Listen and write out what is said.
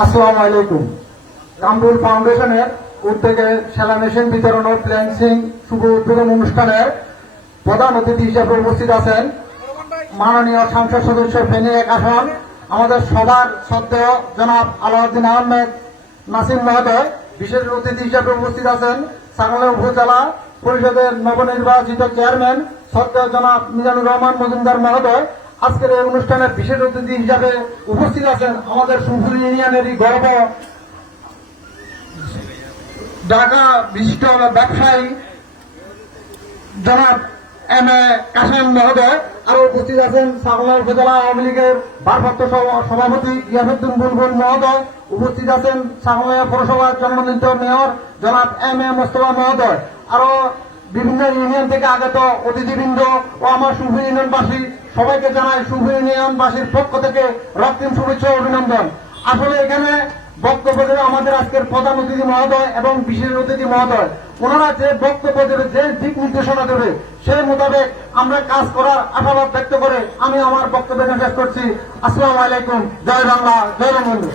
আসসালামু আলাইকুম। কামরুল ফাউন্ডেশনের উদ্যোগে সেলামেশন বিতরণ ও প্ল্যান্সিং শুভ উদ্বোধন অনুষ্ঠানের প্রধান অতিথি হিসেবে উপস্থিত আছেন মাননীয় সংসদ সদস্য ফেনী এক আসন, আমাদের সবার শ্রদ্ধেয় জনাব আলাউদ্দিন আহমেদ, নাসিম মহোদয় বিশেষ অতিথি হিসেবে উপস্থিত আছেন সাংলা উপজেলা পরিষদের নবনির্বাচিত চেয়ারম্যান শ্রদ্ধেয় জনাব মিজানুর রহমান মজুমদার মহোদয় আজকের এই অনুষ্ঠানে বিশেষ অতিথি হিসাবে উপস্থিত আছেন আমাদের সুফুল ইউনিয়নেরই গর্ব ঢাকা বিশিষ্ট ব্যবসায়ী জনাব এম এ কাসেম মহোদয়, আরও উপস্থিত আছেন সাগলা উপজেলা আওয়ামী লীগের ভারপ্রাপ্ত সভাপতি ইয়াসুদ্দিন বুলবুল মহোদয়, উপস্থিত আছেন সাগলা পৌরসভার জন্মদিত মেয়র জনাব এম এ মোস্তফা মহোদয়, আরও বিভিন্ন ইউনিয়ন থেকে আগত অতিথিবৃন্দ ও আমার শুভ ইউনিয়নবাসী, সবাইকে জানাই শুভ ইউনিয়নবাসীর পক্ষ থেকে রক্তিম শুভেচ্ছা অভিনন্দন। আসলে এখানে বক্তব্য দেবে আমাদের আজকের প্রধান অতিথি মহোদয় এবং বিশেষ অতিথি মহোদয়। ওনারা যে বক্তব্য দেবে, যে দিক নির্দেশনা দেবে সেই মোতাবেক আমরা কাজ করার আশাবাদ ব্যক্ত করে আমি আমার বক্তব্য শেষ করছি। আসসালামু আলাইকুম, জয় বাংলা, জয় বঙ্গবন্ধু